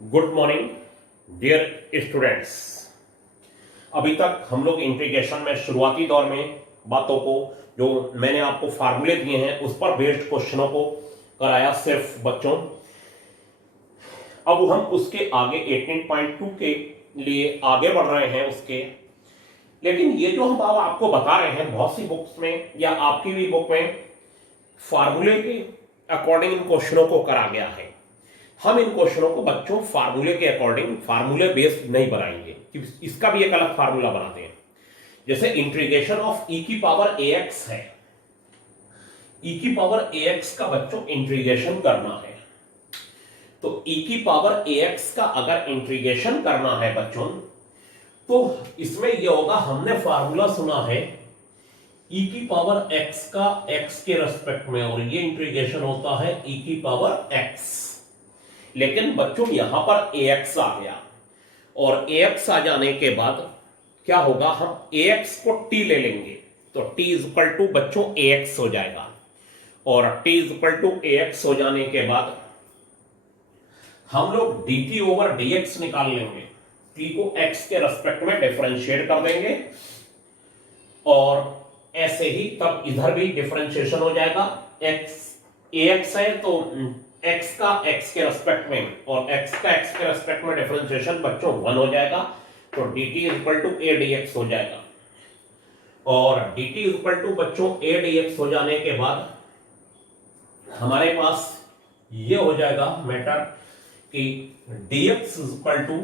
Good morning dear students. अभी तक हम लोग इंटीग्रेशन में शुरुआती दौर में बातों को जो मैंने आपको फार्मूले दिए हैं उस पर बेस्ड क्वेश्चनों को कराया सिर्फ बच्चों। अब हम उसके आगे 18.2 के लिए आगे बढ़ रहे हैं उसके। लेकिन ये जो हम अब आपको बता रहे हैं बहुत सी बुक्स में या आपकी भी बुक में फार्मूले के अकॉर्डिंग इन क्वेश्चनों को करा गया है। हम इन क्वेश्चनों को बच्चों फार्मूले के अकॉर्डिंग फार्मूले बेस्ड नहीं बनाएंगे कि इसका भी एक अलग फार्मूला बनाते हैं। जैसे इंटीग्रेशन ऑफ ई की पावर ए एक्स है, ई की पावर ए एक्स का बच्चों इंटीग्रेशन करना है। तो ई की पावर ए एक्स का अगर इंटीग्रेशन करना है बच्चों तो इसमें यह होगा, हमने फार्मूला सुना है ई की पावर एक्स का एक्स के रेस्पेक्ट में, और ये इंटीग्रेशन होता है ई की पावर एक्स। लेकिन बच्चों यहां पर ax आ गया और ax आ जाने के बाद क्या होगा, हम ax को t ले लेंगे तो t इज इक्वल टू बच्चों ax हो जाएगा। और t is equal to ax हो जाने के बाद हम लोग dt ओवर dx निकाल लेंगे, t को x के रेस्पेक्ट में डिफरेंशिएट कर देंगे और ऐसे ही तब इधर भी डिफरेंशिएशन हो जाएगा। ax है तो x का x के रेस्पेक्ट में और x का x के रेस्पेक्ट में डिफरेंशिएशन बच्चों 1 हो जाएगा तो dt is equal to a dx हो जाएगा। और dt इज इक्वल टू बच्चों a dx हो जाने के बाद हमारे पास ये हो जाएगा मैटर कि dx is equal to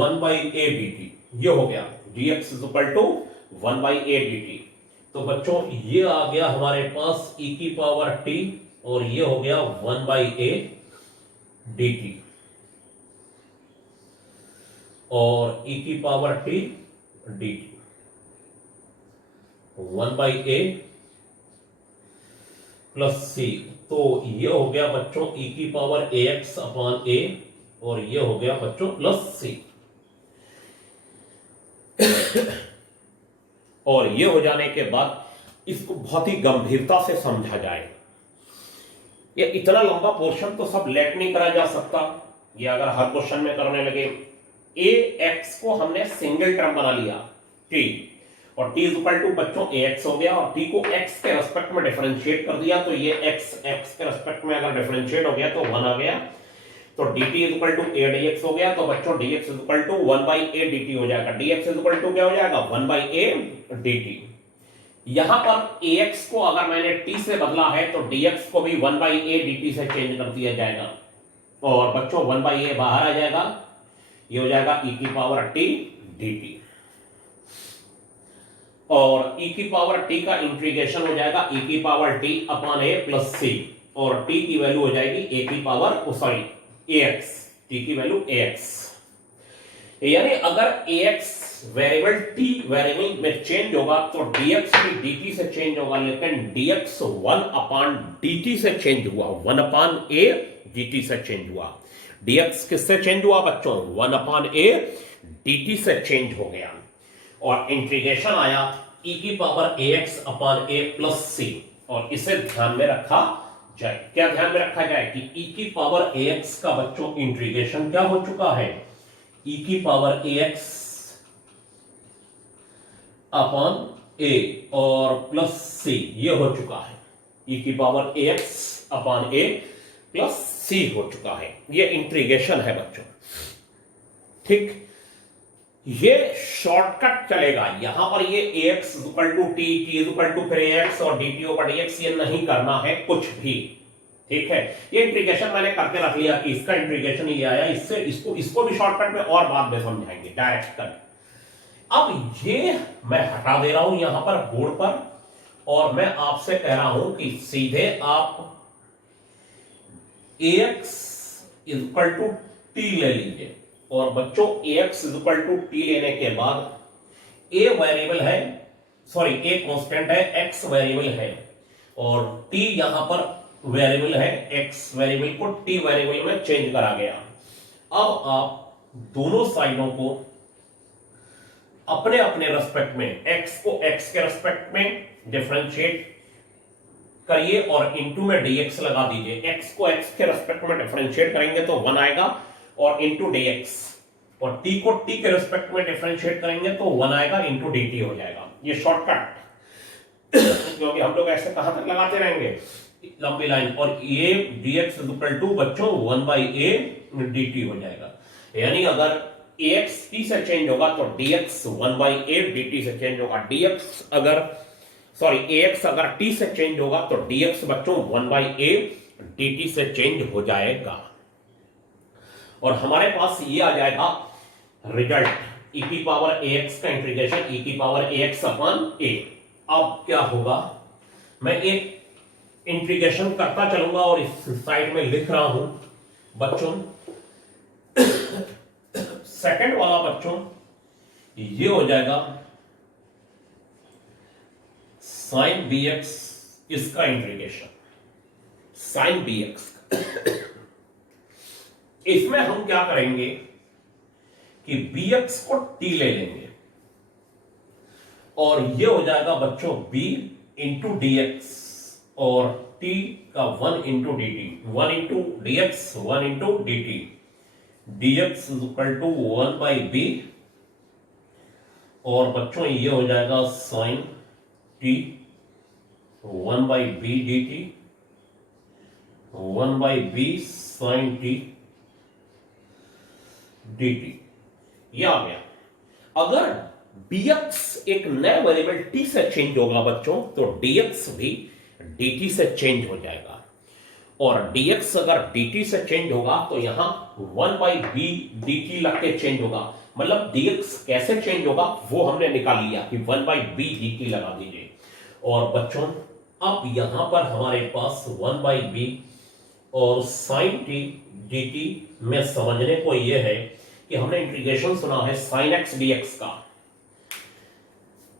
1 by a dt। ये हो गया dx is equal to 1 by a dt। तो बच्चों ये आ गया हमारे पास e की पावर t और ये हो गया 1 by a dt। और e की power t dt 1 by a plus c। तो ये हो गया बच्चों e की पावर ax अपॉन a और ये हो गया बच्चों प्लस c। और ये हो जाने के बाद इसको बहुत ही गंभीरता से समझा जाए। ये इतना लंबा पोर्शन तो सब लेट नहीं करा जा सकता, ये अगर हर क्वेश्चन में करने लगे। ए एक्स को हमने सिंगल टर्म बना लिया t और t इज इक्वल टू बच्चों ए एक्स हो गया और t को x के रेस्पेक्ट में डिफरेंशिएट कर दिया तो ये x के रेस्पेक्ट में अगर डिफरेंशिएट हो गया तो 1 आ गया तो dt is equal to a dx हो गया। तो बच्चों dx is equal to 1 by a dt हो जाएगा। dx इज इक्वल टू क्या हो जाएगा 1 by a dt। यहां पर ax को अगर मैंने t से बदला है तो dx को भी 1 by a dt से चेंज कर दिया जाएगा और बच्चों 1 by a बाहर आ जाएगा, ये हो जाएगा e की पावर t dt। और e की पावर t का इंटीग्रेशन हो जाएगा e की power t upon a plus c और t की वैल्यू हो जाएगी a की पावर सॉरी ax, t की वैल्यू ax। यानी अगर ax वेरिएबल t वेरिएबल में चेंज होगा तो dx भी dt से चेंज होगा, लेकिन dx 1 अपॉन dt से चेंज हुआ, 1 अपॉन a dt से चेंज हुआ। dx किससे चेंज हुआ बच्चों 1 अपॉन a dt से चेंज हो गया और इंटीग्रेशन आया e की power ax upon a plus c। और इसे ध्यान में रखा जाए, क्या ध्यान में रखा जाए कि e की पावर ax का बच्चों इंटीग्रेशन क्या हो चुका है, e की पावर ax अपॉन a और प्लस c ये हो चुका है। e की power ax upon a plus c हो चुका है, ये इंटीग्रेशन है बच्चों। ठीक, ये शॉर्टकट चलेगा, यहां पर ये ax equal to t, t equal to फिर ax और dt ओवर dx ये नहीं करना है कुछ भी। ठीक है, ये इंटीग्रेशन मैंने करके रख लिया कि इसका इंटीग्रेशन ये आया, इससे इसको भी शॉर्टकट में और बाद में समझाएंगे डायरेक्ट कर। अब ये मैं हटा दे रहा हूं यहां पर बोर्ड पर और मैं आपसे कह रहा हूं कि सीधे आप ax इक्वल टू t ले लीजिए और बच्चों ax इक्वल टू t लेने के बाद a वेरिएबल है, सॉरी a कांस्टेंट है, x वेरिएबल है और t यहां पर वेरिएबल है, x वेरिएबल को t वेरिएबल में चेंज करा गया। अब आप दोनों साइडों को अपने अपने रेस्पेक्ट में x को x के रेस्पेक्ट में डिफरेंशिएट करिए और इनटू में dx लगा दीजिए। x को x के रेस्पेक्ट में डिफरेंशिएट करेंगे तो 1 आएगा और इनटू dx, और t को t के रेस्पेक्ट में डिफरेंशिएट करेंगे तो 1 आएगा इनटू dt हो जाएगा। ये शॉर्टकट क्योंकि हम लोग ऐसे कहां तक लगाते रहेंगे लंबी लाइन, और ये dx इक्वल टू बच्चों 1/a dt हो जाएगा। यानी अगर ax t से चेंज होगा तो dx 1/a dt से चेंज होगा। ax अगर t से चेंज होगा तो dx बच्चों 1/a dt से चेंज हो जाएगा। और हमारे पास ये आ जाएगा रिजल्ट e की पावर ax का इंटीग्रेशन e की पावर ax अपॉन a। अब क्या होगा, मैं एक इंटीग्रेशन करता चलूंगा और इस साइड में लिख रहा हूं बच्चों। सेकंड वाला बच्चों ये हो जाएगा साइन bx, इसका इंटीग्रेशन साइन bx। इसमें हम क्या करेंगे कि bx को t ले लेंगे और ये हो जाएगा बच्चों b इंटू dx और t का 1 into dt, 1 into dx 1 into dt, dx equal to 1/b, और बच्चों ये हो जाएगा sine t 1/b dt, 1/b sine t dt। ये आ गया। अगर dx एक नया वेरिएबल t से चेंज होगा बच्चों तो dx भी dt से चेंज हो जाएगा, और dx अगर dt से चेंज होगा तो यहां 1/b dt लग के चेंज होगा। मतलब dx कैसे चेंज होगा वो हमने निकाल लिया कि 1/b dt लगा दीजिए। और बच्चों अब यहां पर हमारे पास 1/b और sin t dt में समझने को यह है कि हमने इंटीग्रेशन सुना है sin x dx का,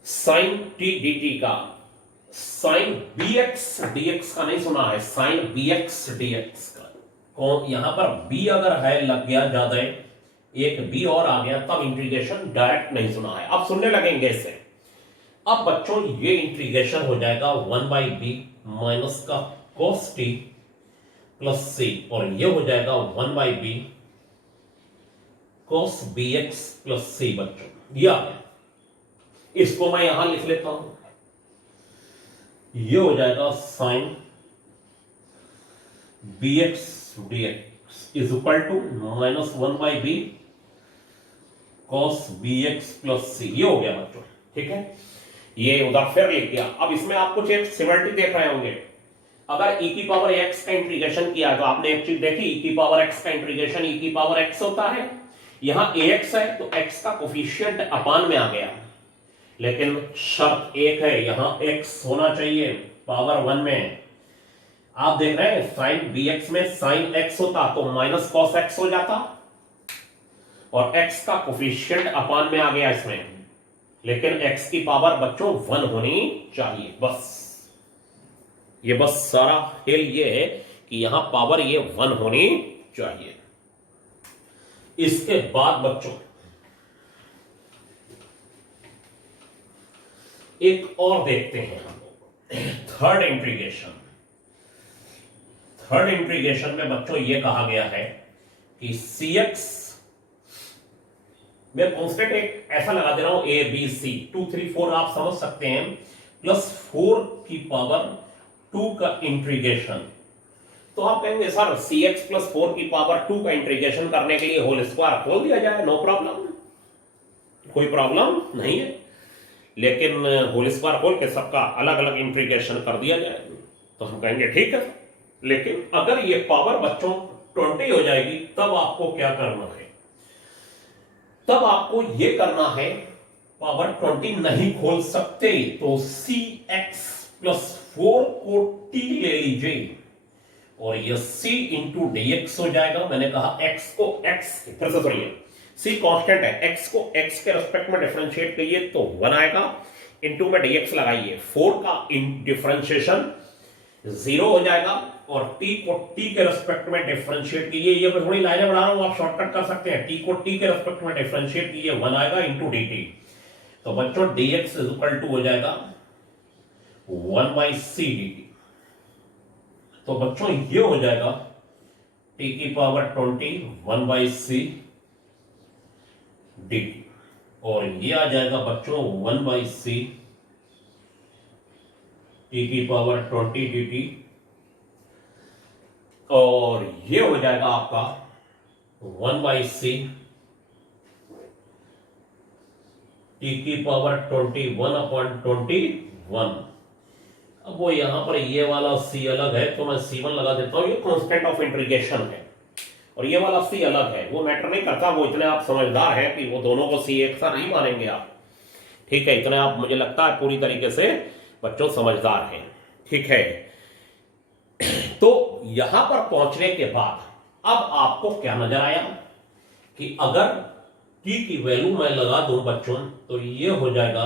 sin t dt का, sin bx dx का नहीं सुना है, sin bx dx का। कौन यहां पर b अगर है लग गया ज्यादा, एक b और आ गया तब इंटीग्रेशन डायरेक्ट नहीं सुना है, अब सुनने लगेंगे इसे। अब बच्चों ये इंटीग्रेशन हो जाएगा 1/b माइनस का cos t प्लस c, और ये हो जाएगा 1/b cos bx plus c। बच्चों ये आ गया, इसको मैं यहां लिख लेता हूं, ये हो जाएगा sine bx dx is equal to minus 1/b cos bx plus c। ये हो गया बच्चों, ठीक है। ये उधर फिर लिख दिया। अब इसमें आप कुछ एक सिमिलरिटी देख रहे होंगे। अगर e की पावर x का इंटीग्रेशन किया तो आपने एक चीज देखी, e की पावर x का इंटीग्रेशन e की पावर x होता है, यहां ax है तो x का कोफिशिएंट अपान में आ गया, लेकिन शर्त एक है, यहां x होना चाहिए पावर 1 में। आप देख रहे हैं साइन bx में साइन x होता तो माइनस कॉस x हो जाता, और x का कोफिशिएंट अपान में आ गया इसमें, लेकिन x की पावर बच्चों 1 होनी चाहिए। बस ये बस सारा खेल ये है कि यहां पावर ये 1 होनी चाहिए। इसके बाद बच्चों एक और देखते हैं हम लोग, थर्ड इंटीग्रेशन। थर्ड इंटीग्रेशन में बच्चों ये कहा गया है कि cx मैं कांस्टेंट एक ऐसा लगा दे रहा हूं a b c 2 3 4 आप समझ सकते हैं, प्लस 4 की पावर 2 का इंटीग्रेशन। तो आप कहेंगे सर cx प्लस 4 की पावर 2 का इंटीग्रेशन करने के लिए होल स्क्वायर खोल दिया जाए, नो प्रॉब्लम, कोई प्रॉब्लम नहीं है। लेकिन होल स्क्वायर खोल के सबका अलग अलग इंटीग्रेशन कर दिया जाए तो हम कहेंगे ठीक है। लेकिन अगर ये पावर बच्चों 20 हो जाएगी तब आपको क्या करना है, तब आपको ये करना है, पावर 20 नहीं खोल सकते तो cx प्लस 4 को t ले लीजिए और ये c इंटू dx हो जाएगा। मैंने कहा x को x, फिर से सुनिए, c कांस्टेंट है, x को x के रेस्पेक्ट में डिफरेंशिएट करिए तो 1 आएगा, इंटू में dx लगाइए, 4 का डिफरेंशिएशन 0 हो जाएगा, और t को t के रेस्पेक्ट में डिफरेंशिएट कीजिए। ये मैं थोड़ी लाइनें बढ़ा रहा हूं, आप शॉर्टकट कर सकते हैं, t को t के रेस्पेक्ट में डिफरेंशिएट कीजिए 1 आएगा इंटू dt। तो बच्चों dx इज इक्वल टू हो जाएगा 1/c dt। तो बच्चों ये हो जाएगा टी की पावर 20 1/c dt, और ये आ जाएगा बच्चों 1/c टी की पावर 20 dt, और ये हो जाएगा आपका 1/c टी की पावर 21/21। अब वो यहां पर ये वाला c अलग है तो मैं c1 लगा देता हूं, ये कांस्टेंट ऑफ इंटीग्रेशन है, और ये वाला c अलग है, वो मैटर नहीं करता, वो इतने आप समझदार हैं कि वो दोनों को c एक सा नहीं मानेंगे आप, ठीक है, इतने आप मुझे लगता है पूरी तरीके से बच्चों समझदार हैं, ठीक है। तो यहां पर पहुंचने के बाद अब आपको क्या नजर आया कि अगर t की वैल्यू मैं लगा दूं बच्चों तो ये हो जाएगा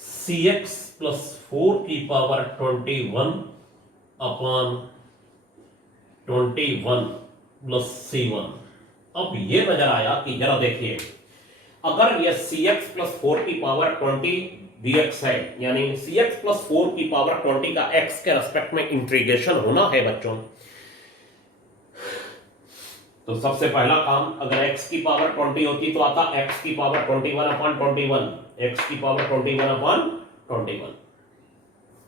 cx प्लस 4 की पावर 21 अपॉन 21 प्लस c1। अब ये नजर आया कि जरा देखिए, अगर ये cx प्लस 4 की पावर 20 dx है, यानी cx प्लस 4 की पावर 20 का x के रेस्पेक्ट में इंटीग्रेशन होना है बच्चों, तो सबसे पहला काम, अगर x की पावर 20 होती तो आता x की पावर 21/21, x की पावर 21/21।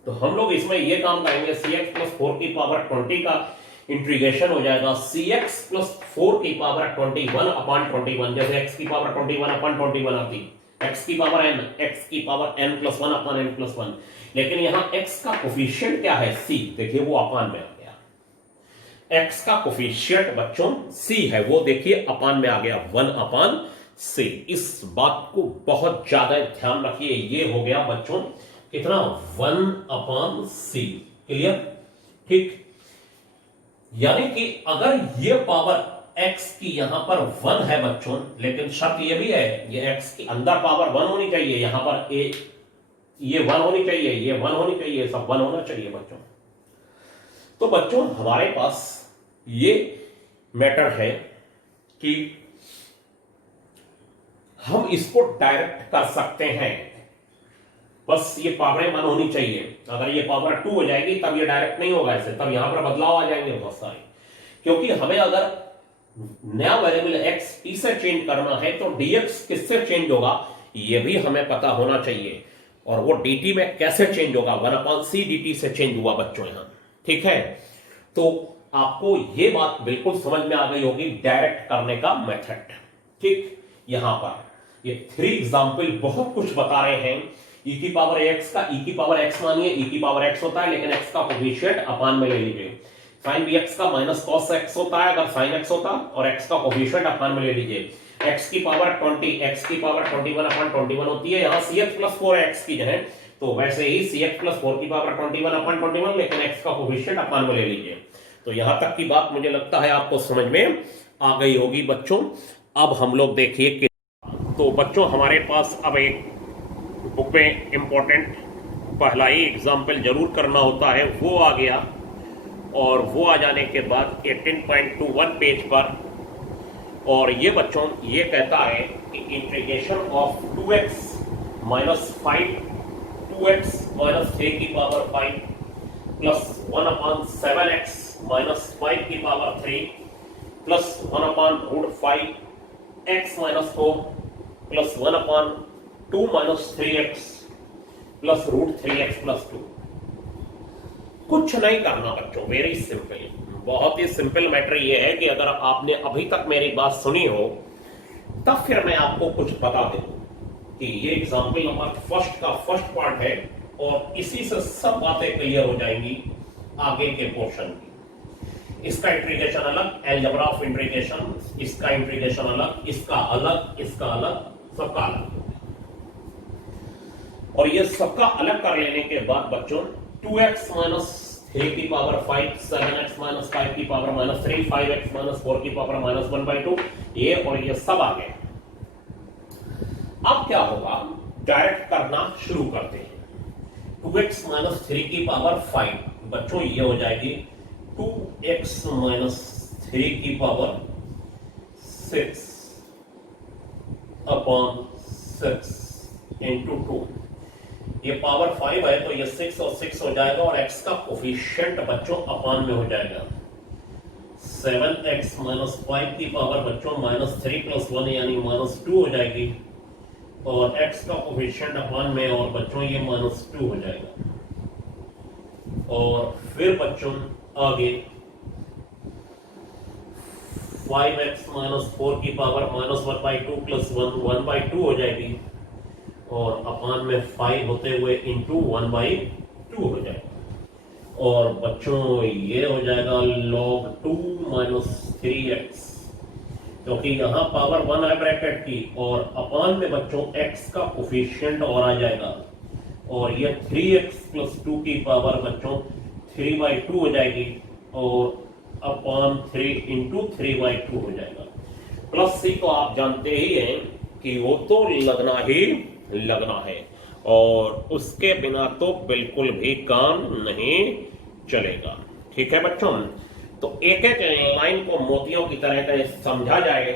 तो हम लोग इसमें ये काम करेंगे, cx प्लस 4 की पावर 20 का इंटीग्रेशन हो जाएगा cx प्लस 4 की पावर 21/21, जैसे x की पावर 21/21 आती, x की पावर n, x की पावर n प्लस 1/n+1, लेकिन यहां x का कोफिशिएंट क्या है, c, देखिए वो अपान में आ गया, x का कोफिशिएंट बच्चों c है, वो देखिए अपान में आ गया 1/c। इस बात को बहुत ज्यादा ध्यान रखिए, ये हो गया बच्चों कितना, 1/c, क्लियर, ठीक। यानी कि अगर ये पावर x की यहां पर 1 है बच्चों, लेकिन शर्त ये भी है, ये x की अंदर पावर 1 होनी चाहिए, यहां पर ये 1 होनी चाहिए, ये 1 होनी चाहिए, सब 1 होना चाहिए बच्चों। तो बच्चों हमारे पास ये मैटर है कि हम इसको डायरेक्ट कर सकते हैं, बस ये पावरें 1 होनी चाहिए। अगर ये पावर 2 हो जाएगी तब ये डायरेक्ट नहीं होगा ऐसे, तब यहां पर बदलाव आ जाएंगे बहुत सारे, क्योंकि हमें अगर नया वेरिएबल x t से चेंज करना है तो dx किससे चेंज होगा ये भी हमें पता होना चाहिए, और वो dt में कैसे चेंज होगा, 1/c dt से चेंज हुआ बच्चों यहां, ठीक है। तो आपको ये बात बिल्कुल समझ में आ गई होगी डायरेक्ट करने का मेथड, ठीक। यहां पर ये 3 एग्जांपल बहुत कुछ बता रहे हैं, e की पावर x का e की पावर x मानिए, e की पावर x होता है, लेकिन x का कोफिशिएंट अपान में ले लीजिए, sin bx का माइनस cos x होता है अगर sin x होता, और x का कोफिशिएंट अपान में ले लीजिए, x की पावर 20, x की पावर 21/21 होती है, यहां cx प्लस 4x की जगह, तो वैसे ही cx प्लस 4 की पावर 21/21, लेकिन x का कोफिशिएंट अपान में ले लीजिए। तो यहां तक की बात मुझे लगता है आपको समझ में आ गई होगी बच्चों। अब हम लोग देखिए कि तो बच्चों हमारे पास अब एक बुक में इंपॉर्टेंट पहला ही एग्जाम्पल जरूर करना होता है, वो आ गया, और वो आ जाने के बाद 18.21 पेज पर, और ये बच्चों ये कहता है कि integration of 2x minus 5 2x minus 3 की पावर 5 प्लस 1/7x माइनस 5 की power 3 plus 1/√5 x minus 4 plus 1/2 minus 3x plus √3x plus 2। कुछ नहीं करना बच्चों, वेरी सिंपल, बहुत ही सिंपल मैटर ये है कि अगर आपने अभी तक मेरी बात सुनी हो तब फिर मैं आपको कुछ बता दूं कि ये एग्जाम्पल नंबर फर्स्ट का फर्स्ट पार्ट है, और इसी से सब बातें क्लियर हो जाएंगी आगे के पोर्शन की। इसका इंटीग्रेशन अलग, अलजेब्रा ऑफ इंटीग्रेशन, इसका इंटीग्रेशन अलग, इसका अलग, इसका अलग, सबका अलग, और ये सबका अलग कर लेने के बाद बच्चों 2x माइनस 3 की पावर 5, 7x माइनस 5 की पावर माइनस 3, 5x माइनस 4 की पावर माइनस 1/2, ये और ये सब आ गए। अब क्या होगा, डायरेक्ट करना शुरू करते हैं। 2x माइनस 3 की पावर 5 बच्चों ये हो जाएगी 2x माइनस 3 की पावर 6 अपॉन 6 इंटू 2, ये पावर 5 है तो ये 6 और 6 हो जाएगा और x का कोफिशिएंट बच्चों अपान में हो जाएगा 7x माइनस 5 की पावर बच्चों -3 + 1 यानी -2 हो जाएगी और x का कोफिशिएंट अपान में और बच्चों ये -2 हो जाएगा। और फिर बच्चों आगे 5x माइनस 4 की पावर -1/2 + 1/2 हो जाएगी और अपान में 5 होते हुए इंटू 1/2 हो जाएगा। और बच्चों ये हो जाएगा log 2 - 3x, क्योंकि यहाँ पावर 1 है ब्रैकेट की और अपान में बच्चों x का कोफिशिएंट और आ जाएगा और ये 3x + 2 की पावर बच्चों 3/2 हो जाएगी और अपान 3 इंटू 3/2 हो जाएगा। प्लस c तो आप जानते ही हैं कि वो तो लगना है और उसके बिना तो बिल्कुल भी काम नहीं चलेगा। ठीक है बच्चों, तो एक एक लाइन को मोतियों की तरह समझा जाए।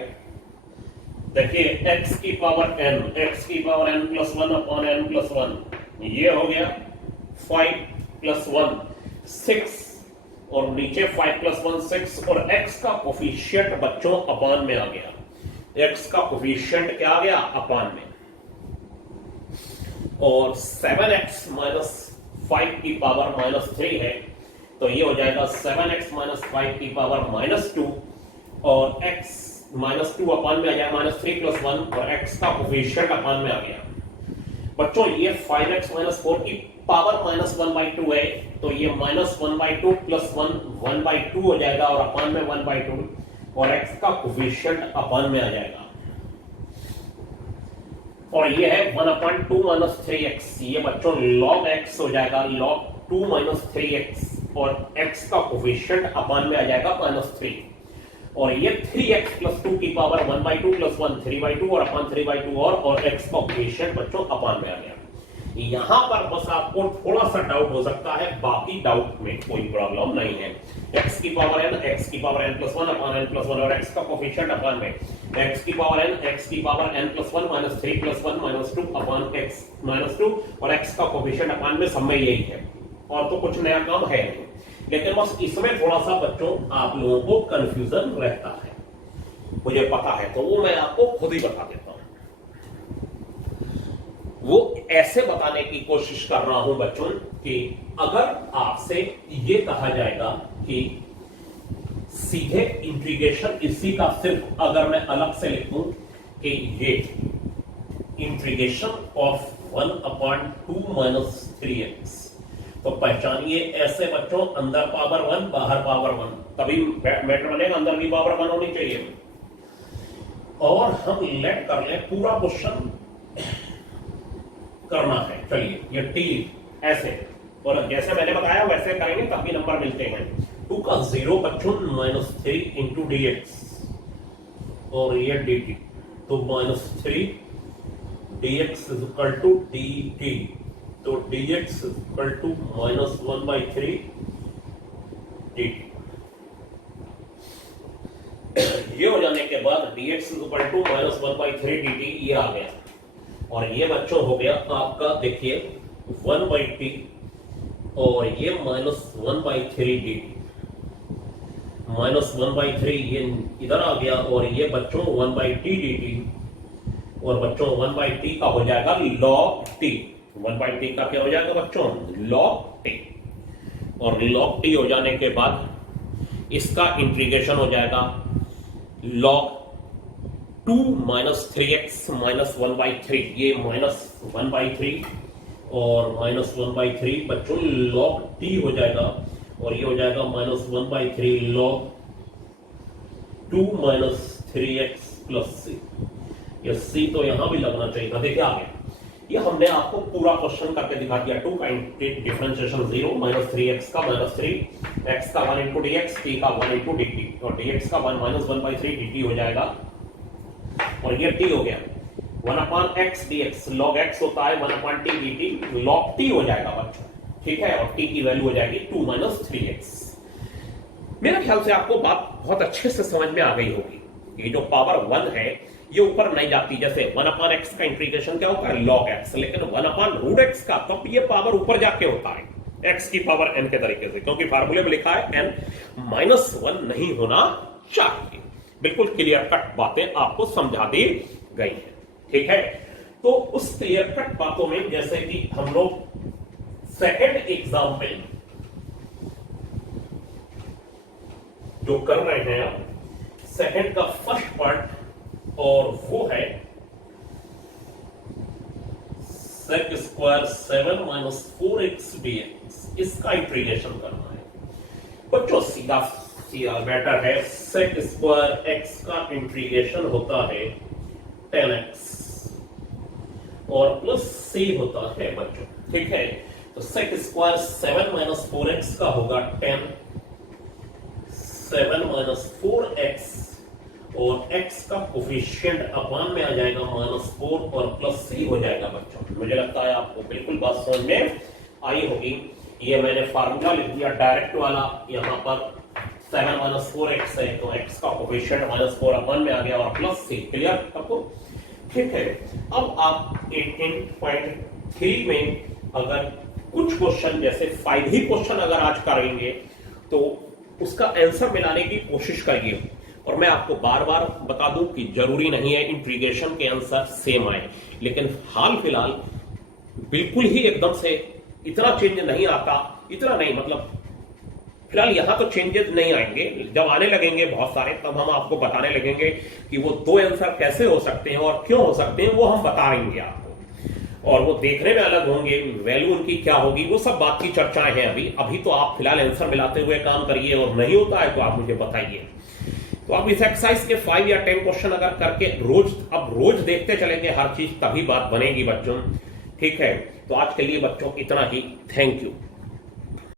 देखिए x की पावर n + 1 अपॉन n + 1 ये हो गया 5 + 1 6 और नीचे 5 + 1 6 और x का कोफिशिएंट बच्चों अपान में आ गया। x का कोफिशिएंट क्या आ गया? अपान में। और 7x - 5 की पावर -3 है तो ये हो जाएगा 7x - 5 की पावर -2 और x -2 अपान में आ जाएगा -3 + 1 और x का कोफिशिएंट अपान में आ गया। बच्चों ये 5x - 4 की पावर -1/2 है तो ये -1/2 + 1 1/2 हो जाएगा और अपान में 1/2 और x का कोफिशिएंट अपान में आ जाएगा। और ये है 1/2 - 3x, ये बच्चों log x हो जाएगा log 2 - 3x और x का कोफिशिएंट अपान में आ जाएगा -3 और ये 3x + 2 की पावर 1/2 + 1 3/2 और अपान 3/2 और x का कोफिशिएंट बच्चों अपान में आ गया। यहां पर बस आपको थोड़ा सा डाउट हो सकता है, बाकी डाउट में कोई प्रॉब्लम नहीं है। x की पावर n + 1 अपान n + 1 और x का कोफिशिएंट अपान में x की पावर n + 1 -3 + 1 -2 अपान x -2 और x का कोफिशिएंट अपान में सब में यही है और तो कुछ नया काम है नहीं, लेकिन बस इसमें थोड़ा सा बच्चों आप लोगों को कंफ्यूजन रहता है, मुझे पता है, तो वो मैं आपको खुद ही बता देता हूं। वो ऐसे बताने की कोशिश कर रहा हूं बच्चों कि अगर आपसे ये कहा जाएगा कि सीधे इंटीग्रेशन इसी का सिर्फ अगर मैं अलग से लिखूं कि ये इंटीग्रेशन ऑफ 1/2 - 3x, तो पहचानिए ऐसे बच्चों अंदर पावर 1 बाहर पावर 1 तभी मैटर बनेगा, अंदर की पावर 1 होनी चाहिए। और हम लेट कर ले पूरा क्वेश्चन करना है। चलिए ये t ऐसे और जैसे मैंने बताया वैसे करेंगे तब भी नंबर मिलते हैं। 2 का 0 बच्चों -3 इंटू dx और ये dt तो -3 dx = dt तो dx = -1/3 dt। ये हो जाने के बाद dx = -1/3 dt ये आ गया और ये बच्चों हो गया आपका देखिए 1/t और ये -1/3 dt -1/3 ये इधर आ गया और ये बच्चों 1/t dt और बच्चों 1/t का हो जाएगा log t। 1/t का क्या हो जाएगा बच्चों? log t। और log t हो जाने के बाद इसका इंटीग्रेशन हो जाएगा log 2 - 3x - 1/3 ये -1/3 और -1/3 बच्चों log t हो जाएगा और ये हो जाएगा -1/3 log 2 - 3x + c। ये c तो यहां भी लगना चाहिए था। देखिए आगे ये हमने आपको पूरा क्वेश्चन करके दिखा दिया। 2 का डिफरेंशिएशन 0 -3x का -3 x का 1 × dx t का 1 × dt और dx का 1 -1/3 dt हो जाएगा और ये t हो गया 1/x dx log x होता है 1/t dt log t हो जाएगा बच्चों। ठीक है और t की वैल्यू हो जाएगी 2 - 3x। मेरे ख्याल से आपको बात बहुत अच्छे से समझ में आ गई होगी। ये जो पावर 1 है ये ऊपर नहीं जाती। जैसे 1/x का इंटीग्रेशन क्या होता है, log x, लेकिन 1/√x का तब ये पावर ऊपर जाके होता है x की पावर n के तरीके से, क्योंकि फार्मूले में लिखा है n -1 नहीं होना चाहिए। बिल्कुल क्लियर कट बातें आपको समझा दी गई हैं, ठीक है। तो उस क्लियर कट बातों में जैसे कि हम लोग सेकेंड एग्जाम्पल जो कर रहे हैं, सेकेंड का फर्स्ट पार्ट, और वो है sec स्क्वायर 7 - 4x dx, इसका इंटीग्रेशन करना है बच्चों। सीधा सीधा मैटर है, sec स्क्वायर x का इंटीग्रेशन होता है 10x और प्लस c होता है बच्चों, ठीक है। तो sec स्क्वायर 7 - 4x का होगा 10, 7 - 4x, और x का कोफिशिएंट अपान में आ जाएगा -4 और प्लस c हो जाएगा बच्चों। मुझे लगता है आपको बिल्कुल बात समझ में आई होगी। ये मैंने फार्मूला लिख दिया डायरेक्ट वाला, यहाँ पर 7 - 4x है तो x का कोफिशिएंट -4 अपान में आ गया और प्लस c। क्लियर आपको, ठीक है। अब आप 18.3 में अगर कुछ क्वेश्चन जैसे 5 ही क्वेश्चन अगर आज करेंगे तो उसका आंसर मिलाने की कोशिश करिए। और मैं आपको बार बार बता दूं कि जरूरी नहीं है इंटीग्रेशन के आंसर सेम आए, लेकिन हाल फिलहाल बिल्कुल ही एकदम से इतना चेंज नहीं आता, इतना नहीं, मतलब फिलहाल यहां तो चेंजेस नहीं आएंगे। जब आने लगेंगे बहुत सारे तब हम आपको बताने लगेंगे कि वो 2 आंसर कैसे हो सकते हैं और क्यों हो सकते हैं, वो हम बता देंगे आपको। और वो देखने में अलग होंगे, वैल्यू उनकी क्या होगी, वो सब बात की चर्चाएं हैं अभी तो आप फिलहाल आंसर मिलाते हुए काम करिए, और नहीं होता है तो आप मुझे बताइए। तो आप इस एक्सरसाइज के 5 या 10 क्वेश्चन अगर करके रोज देखते चलेंगे हर चीज, तभी बात बनेगी बच्चों, ठीक है। तो आज के लिए बच्चों इतना ही, थैंक यू।